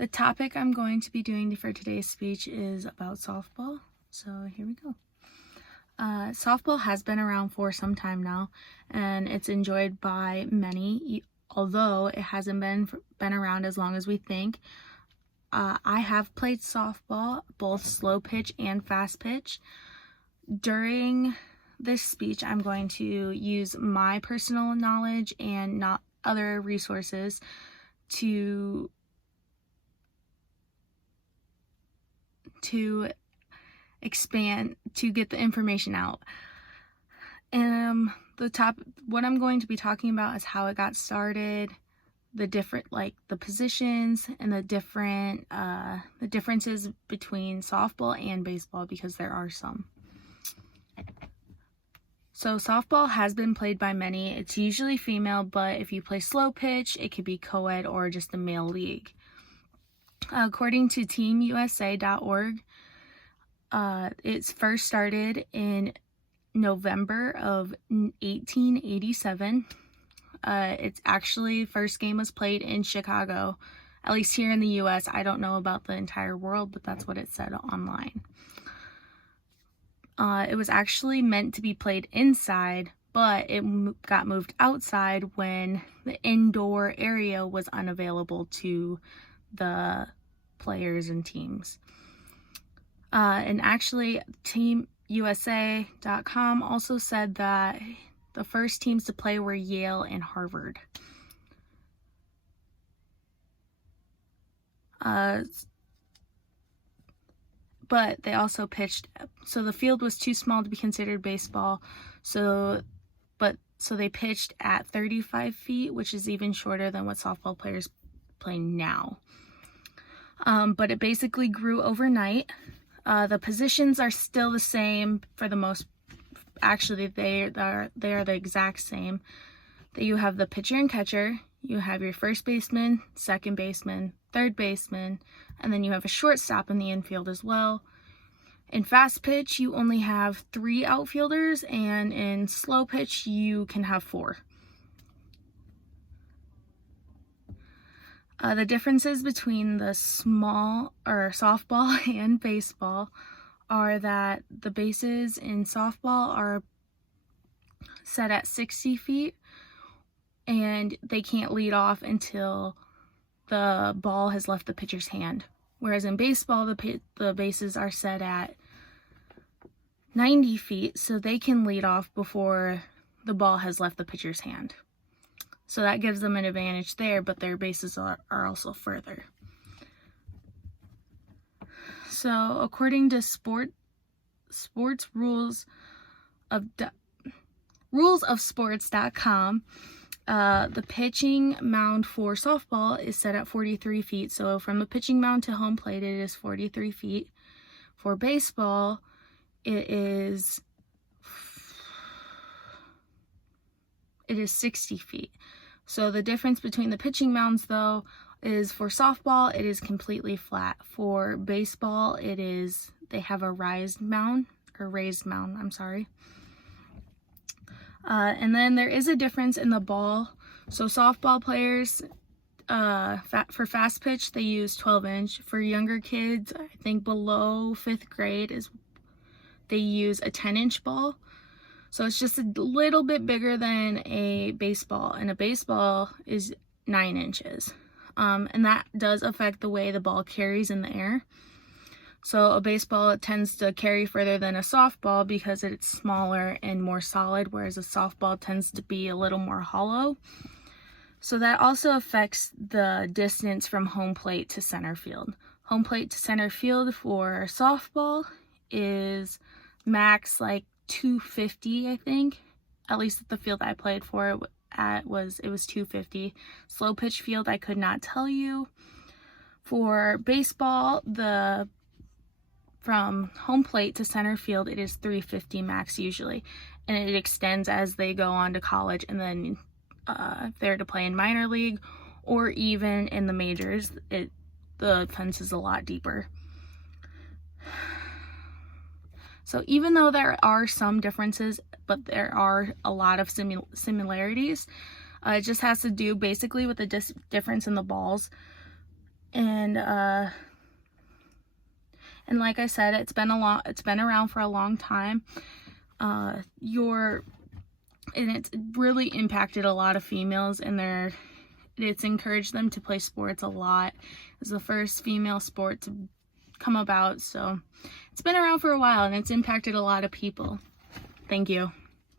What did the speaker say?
The topic I'm going to be doing for today's speech is about softball. So here we go. Softball has been around for some time now, and it's enjoyed by many, although it hasn't been around as long as we think. I have played softball, both slow pitch and fast pitch. During this speech, I'm going to use my personal knowledge and not other resources to expand, to get the information out. What I'm going to be talking about is how it got started, the positions, and the differences between softball and baseball, because there are some. So softball has been played by many. It's usually female, but if you play slow pitch, it could be co-ed or just a male league. According to teamusa.org, it's first started in November of 1887. It's actually, first game was played in Chicago, at least here in the US. I don't know about the entire world, but that's what it said online. It was actually meant to be played inside, but it got moved outside when the indoor area was unavailable to the players and teams. And actually, teamusa.com also said that the first teams to play were Yale and Harvard. But they also pitched, so the field was too small to be considered baseball, so they pitched at 35 feet, which is even shorter than what softball players play now. But it basically grew overnight. The positions are still the same for the most. Actually, they are the exact same. That you have the pitcher and catcher. You have your first baseman, second baseman, third baseman, and then you have a shortstop in the infield as well. In fast pitch, you only have 3 outfielders, and in slow pitch, you can have 4. The differences between the softball and baseball are that the bases in softball are set at 60 feet, and they can't lead off until the ball has left the pitcher's hand. Whereas in baseball, the bases are set at 90 feet, so they can lead off before the ball has left the pitcher's hand. So that gives them an advantage there, but their bases are also further. So according to rulesofsports.com, the pitching mound for softball is set at 43 feet. So from the pitching mound to home plate, it is 43 feet. For baseball, it is 60 feet. So the difference between the pitching mounds, though, is for softball, it is completely flat. For baseball, they have a raised mound, I'm sorry. And then there is a difference in the ball. So softball players, for fast pitch, they use 12-inch. For younger kids, I think below 5th grade, they use a 10-inch ball. So it's just a little bit bigger than a baseball, and a baseball is 9 inches. And that does affect the way the ball carries in the air. So a baseball tends to carry further than a softball because it's smaller and more solid, whereas a softball tends to be a little more hollow. So that also affects the distance from home plate to center field. Home plate to center field for softball is max 250, I think. At least at the field I played for it was 250. Slow pitch field, I could not tell you. For baseball, from home plate to center field, it is 350 max usually, and it extends as they go on to college, and then if they're to play in minor league or even in the majors, the fence is a lot deeper. So even though there are some differences, but there are a lot of similarities, it just has to do basically with the difference in the balls. And And like I said, it's been around for a long time. And it's really impacted a lot of females, and it's encouraged them to play sports a lot. It's the first female sport to come about, so it's been around for a while, and it's impacted a lot of people. Thank you.